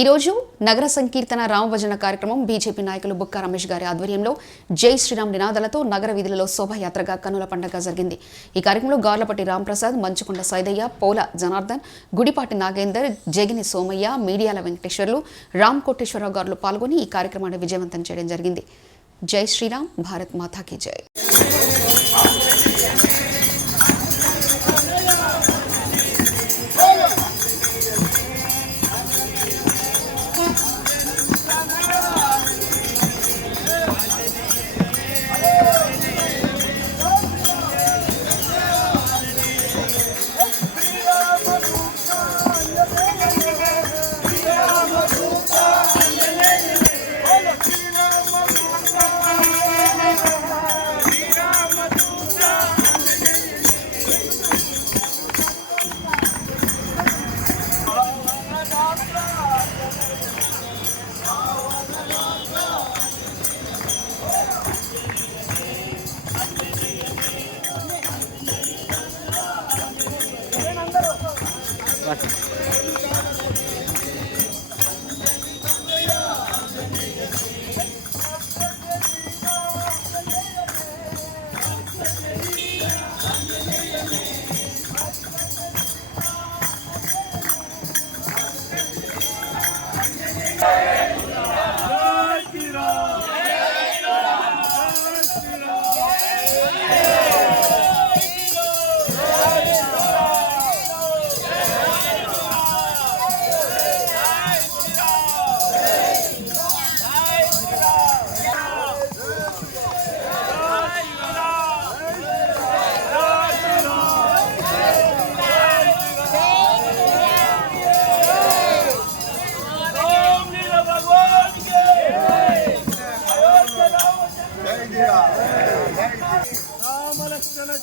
ఈరోజు నగర సంకీర్తన రామభజన కార్యక్రమం బీజేపీ నాయకులు బుక్కా రమేష్ గారి ఆధ్వర్యంలో జై శ్రీరామ్ నినాదాలతో నగర వీధులలో శోభయాత్రగా కన్నుల పండుగ జరిగింది. ఈ కార్యక్రమంలో గార్లపట్టి రాంప్రసాద్, మంచుకొండ సైదయ్య, పోల జనార్దన్, గుడిపాటి నాగేందర్, జగిని సోమయ్య, మీడియాల వెంకటేశ్వర్లు, రామ్ కోటేశ్వరరావు గారు పాల్గొని ఈ కార్యక్రమాన్ని విజయవంతం చేయడం జరిగింది. జై శ్రీరామ్, భారత్ మాతాకి జై.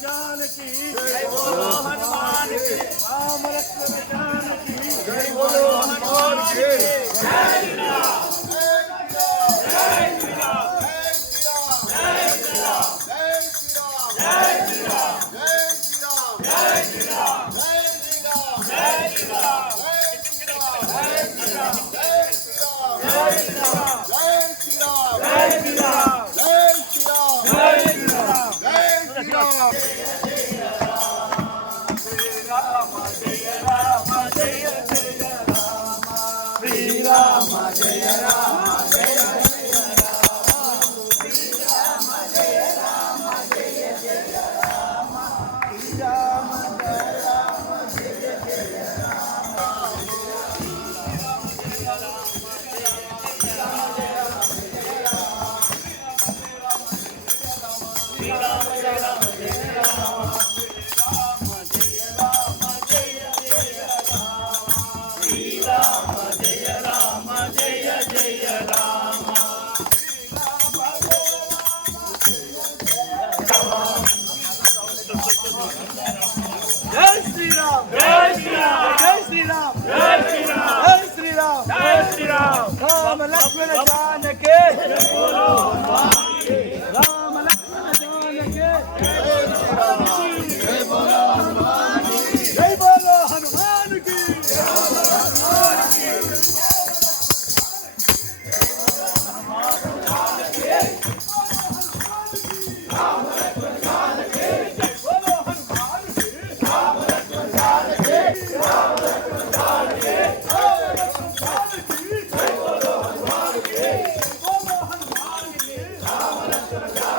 जानकी जय बोलो हनुमान की, राम लक्ष्मण जानकी जय बोलो हनुमान की, जय श्री राम जय श्री राम जय श्री राम जय श्री राम जय श्री राम जय श्री राम जय श्री राम जय श्री राम जय श्री राम जय श्री राम जय श्री राम जय श्री राम जय श्री राम जय श्री राम जय श्री राम जय श्री राम जय श्री राम राम लक्ष्मण जानकी बोलो हनुमान की, राम लक्ष्मण जानकी जय बोलो हनुमान की, जय बोलो हनुमान की, जय बोलो हनुमान की, राम लक्ष्मण जानकी जय बोलो हनुमान की, राम लक्ष्मण जानकी राम लक्ष्मण जानकी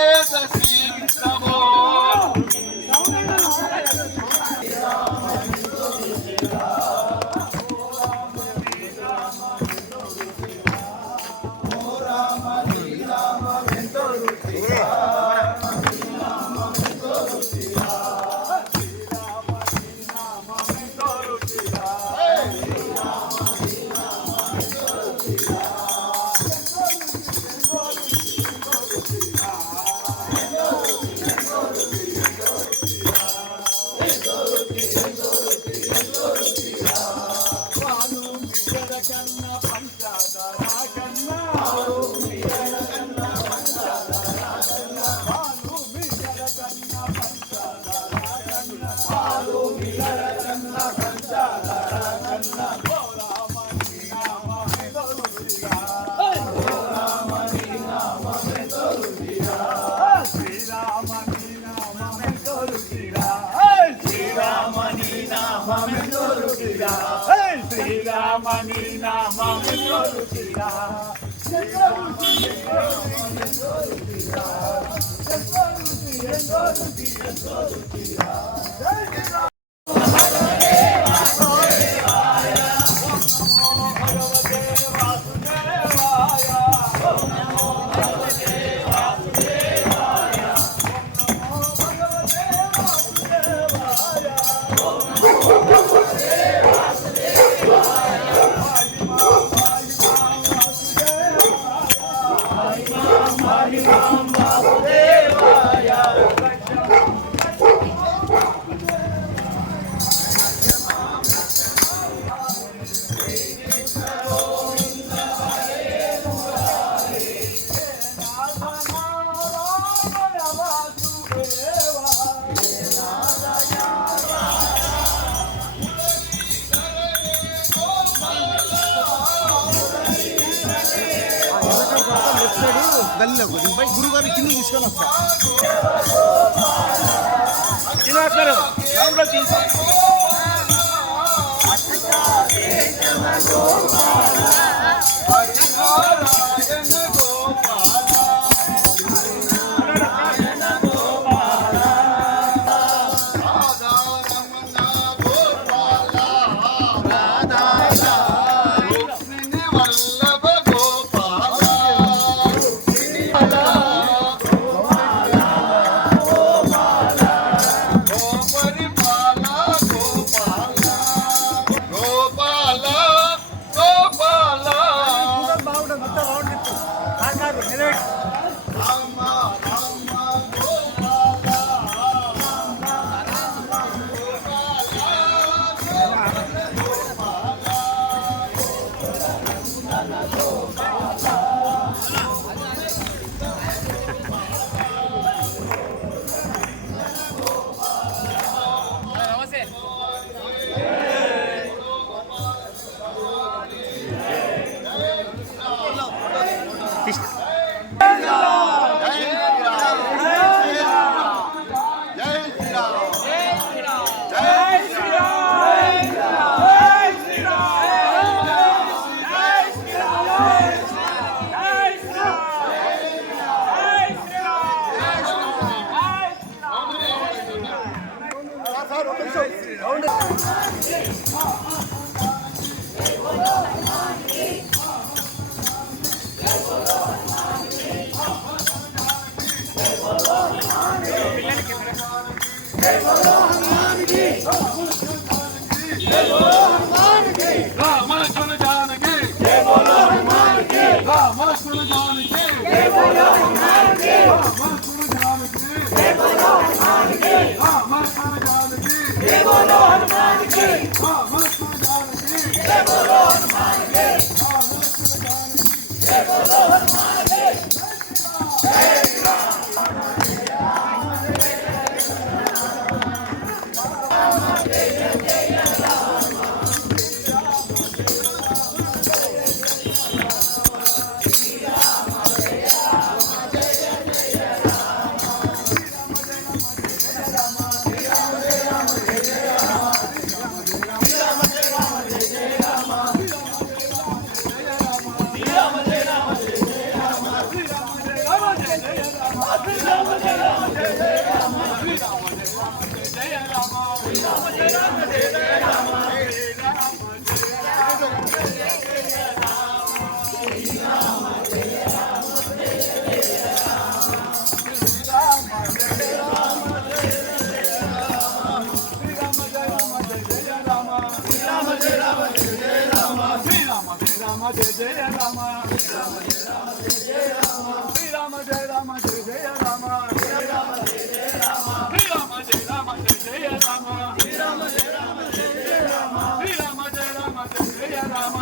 సమేత శ్రీకృష్ణ బోల్. శ్రీరామని నామములో రుచిరా గల్లీలోకి దింపై గురుగారు కింద తీసుకొని వస్తా రామ జయ జయ రామ శ్రీరామ జయ రామ జయ జయ రామ శ్రీరామ జయ రామ జయ రామ జయ జయ రామ శ్రీరామ జయ రామ జయ జయ రామ శ్రీరామ జయ రామ జయ జయ రామ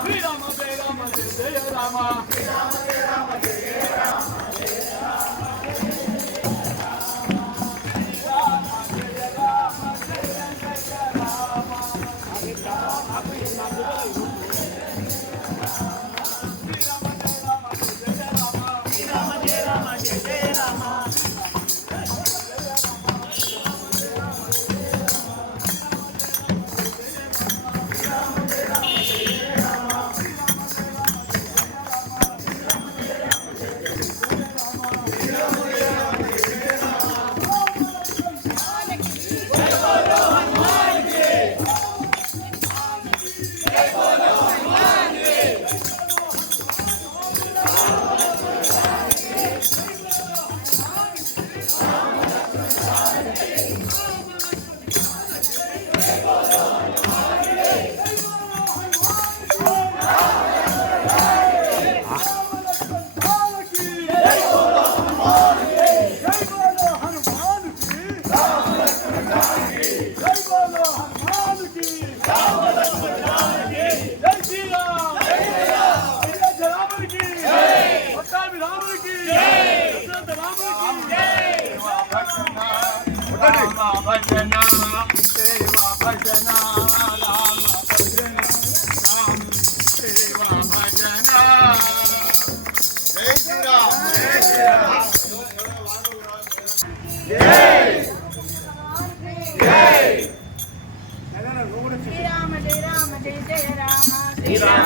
శ్రీరామ జయ రామ జయ జయ రామ శ్రీరామ జయ రామ జయ జయ రామ శ్రీరామ జయ రామ జయ జయ రామ భజన సేవా భజన రామ భజన రామ సేవా భజన జై శ్రీరామ్ జై శ్రీరామ్ జై జై శ్రీరామ జయ రామ జయ జయ రామ శ్రీరామ